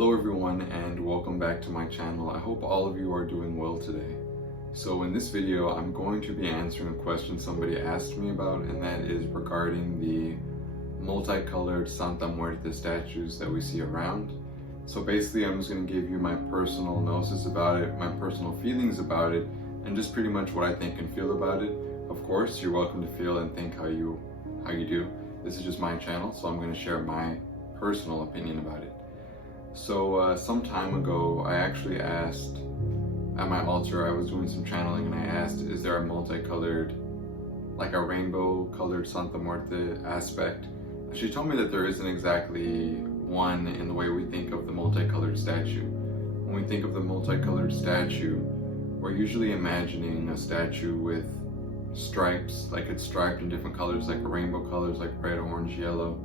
Hello everyone and welcome back to my channel. I hope all of you are doing well today. So in this video I'm going to be answering a question somebody asked me about, and that is regarding the multicolored Santa Muerte statues that we see around. So basically I'm just going to give you my personal gnosis about it, my personal feelings about it, and just pretty much what I think and feel about it. Of course, you're welcome to feel and think how you do. This is just my channel, so I'm going to share my personal opinion about it. So some time ago, I actually asked at my altar, I was doing some channeling, and I asked, is there a multicolored, like a rainbow colored Santa Muerte aspect? She told me that there isn't exactly one in the way we think of the multicolored statue. When we think of the multicolored statue, we're usually imagining a statue with stripes, like it's striped in different colors, like rainbow colors, like red, orange, yellow.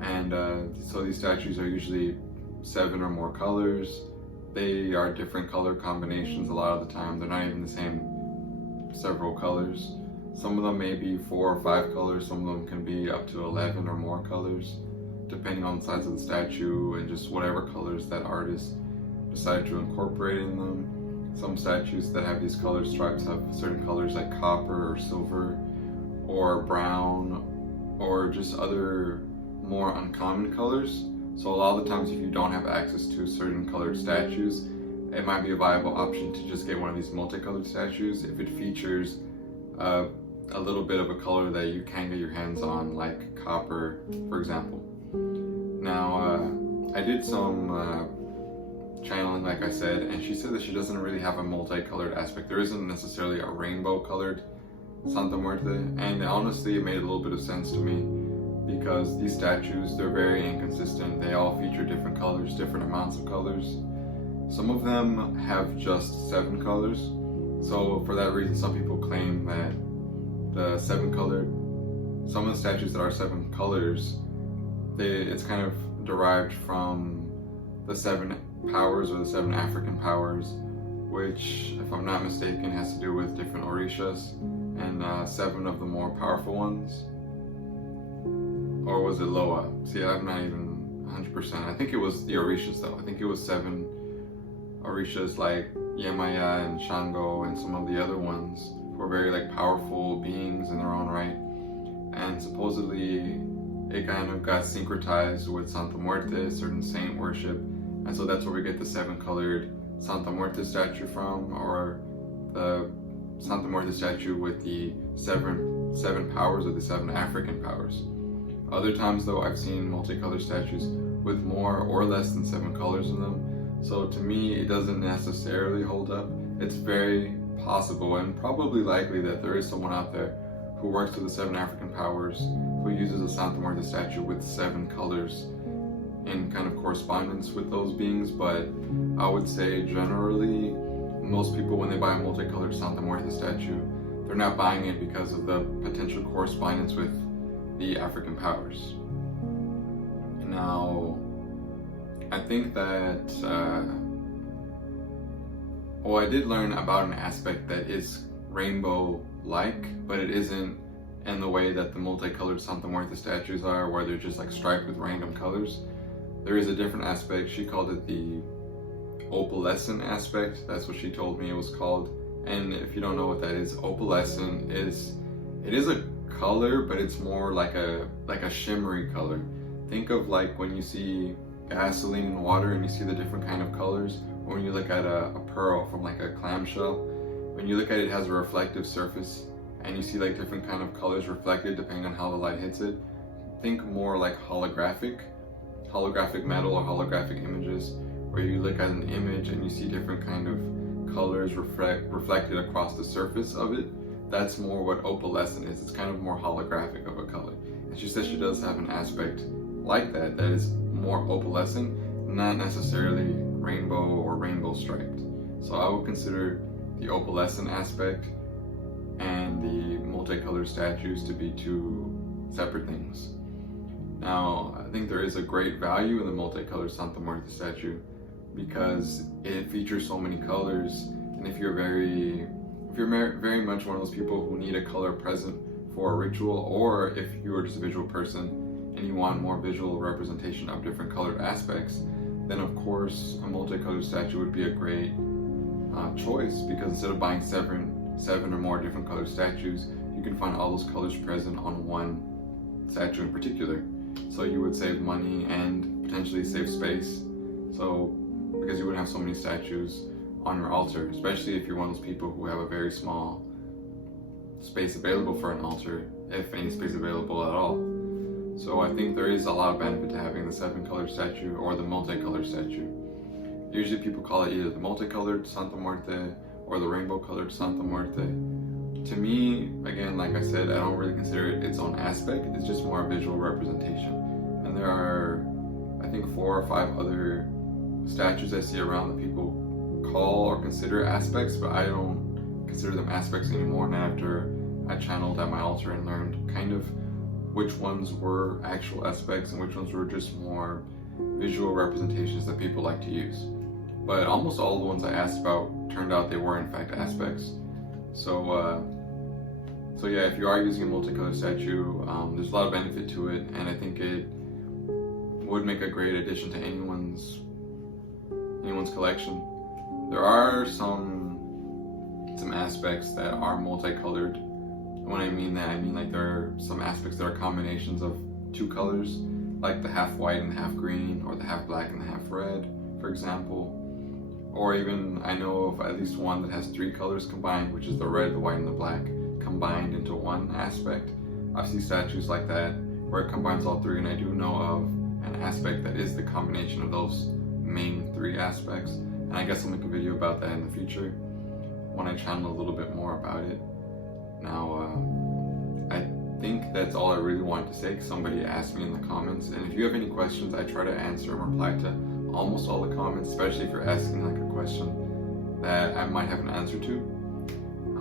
And so these statues are usually 7 or more colors. They are different color combinations a lot of the time. They're not even the same several colors. Some of them may be 4 or 5 colors. Some of them can be up to 11 or more colors, depending on the size of the statue and just whatever colors that artist decided to incorporate in them. Some statues that have these color stripes have certain colors like copper or silver or brown or just other more uncommon colors. So a lot of the times if you don't have access to certain colored statues, it might be a viable option to just get one of these multicolored statues if it features a little bit of a color that you can get your hands on, like copper, for example. Now, I did some channeling, like I said, and she said that she doesn't really have a multicolored aspect. There isn't necessarily a rainbow colored Santa Muerte, and honestly it made a little bit of sense to me, because these statues, they're very inconsistent. They all feature different colors, different amounts of colors. Some of them have just 7 colors. So for that reason, some people claim that some of the statues that are 7 colors, it's kind of derived from the 7 powers, or the 7 African powers, which, if I'm not mistaken, has to do with different orishas, and 7 of the more powerful ones. Or was it Loa? See, I'm not even 100%. I think it was the orishas though. I think it was 7 orishas like Yemaya and Shango and some of the other ones who are very like powerful beings in their own right. And supposedly it kind of got syncretized with Santa Muerte, certain saint worship. And so that's where we get the 7 colored Santa Muerte statue from, or the Santa Muerte statue with the seven powers, or the 7 African powers. Other times though, I've seen multicolored statues with more or less than 7 colors in them. So to me, it doesn't necessarily hold up. It's very possible and probably likely that there is someone out there who works with the 7 African powers, who uses a Santa Muerte statue with 7 colors in kind of correspondence with those beings. But I would say generally, most people, when they buy a multicolored Santa Muerte statue, they're not buying it because of the potential correspondence with the African powers. Now, I think that, I did learn about an aspect that is rainbow-like, but it isn't in the way that the multicolored Santa Muerte statues are, where they're just like striped with random colors. There is a different aspect. She called it the opalescent aspect. That's what she told me it was called. And if you don't know what that is, opalescent is a color, but it's more like a shimmery color. Think of like when you see gasoline in water and you see the different kind of colors, or when you look at a pearl from like a clamshell, when you look at it, it has a reflective surface and you see like different kind of colors reflected depending on how the light hits it. Think more like holographic metal or holographic images, where you look at an image and you see different kind of colors reflected across the surface of it. That's more what opalescent is. It's kind of more holographic of a color. And she says she does have an aspect like that is more opalescent, not necessarily rainbow or rainbow striped. So I would consider the opalescent aspect and the multicolored statues to be 2 separate things. Now, I think there is a great value in the multicolored Santa Muerte statue because it features so many colors, and if you're very much one of those people who need a color present for a ritual, or if you're just a visual person and you want more visual representation of different colored aspects, then of course a multicolored statue would be a great choice, because instead of buying seven or more different colored statues, you can find all those colors present on one statue in particular. So you would save money and potentially save space. So because you wouldn't have so many statues on your altar, especially if you're one of those people who have a very small space available for an altar, if any space available at all. So I think there is a lot of benefit to having the 7-color statue or the multicolored statue. Usually people call it either the multicolored Santa Muerte or the rainbow colored Santa Muerte. To me, again, like I said, I don't really consider it its own aspect. It's just more a visual representation. And there are, I think, 4 or 5 other statues I see around that people call or consider aspects, but I don't consider them aspects anymore. And after I channeled at my altar and learned kind of which ones were actual aspects and which ones were just more visual representations that people like to use. But almost all the ones I asked about turned out they were in fact aspects. So yeah, if you are using a multicolored statue, there's a lot of benefit to it, and I think it would make a great addition to anyone's collection. There are some aspects that are multicolored. When I mean that, I mean like there are some aspects that are combinations of 2 colors, like the half white and the half green, or the half black and the half red, for example. Or even, I know of at least one that has 3 colors combined, which is the red, the white, and the black combined into one aspect. I've seen statues like that where it combines all 3, and I do know of an aspect that is the combination of those main 3 aspects. And I guess I'll make a video about that in the future when I channel a little bit more about it. Now, I think that's all I really wanted to say, because somebody asked me in the comments, and if you have any questions, I try to answer and reply to almost all the comments, especially if you're asking like a question that I might have an answer to.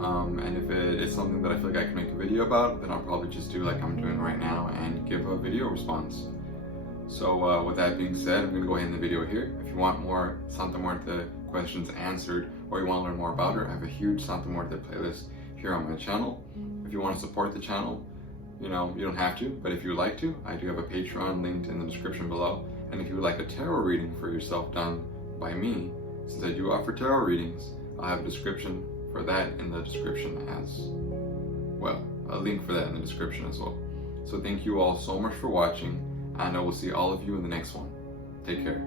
And if it is something that I feel like I can make a video about, then I'll probably just do like I'm doing right now and give a video response. So with that being said, I'm going to go ahead and end the video here. If you want more Santa Muerte questions answered, or you want to learn more about her, I have a huge Santa Muerte playlist here on my channel. If you want to support the channel, you don't have to, but if you would like to, I do have a Patreon linked in the description below. And if you would like a tarot reading for yourself done by me, since I do offer tarot readings, I'll have a description for that in the description as well. A link for that in the description as well. So thank you all so much for watching, and I will see all of you in the next one. Take care.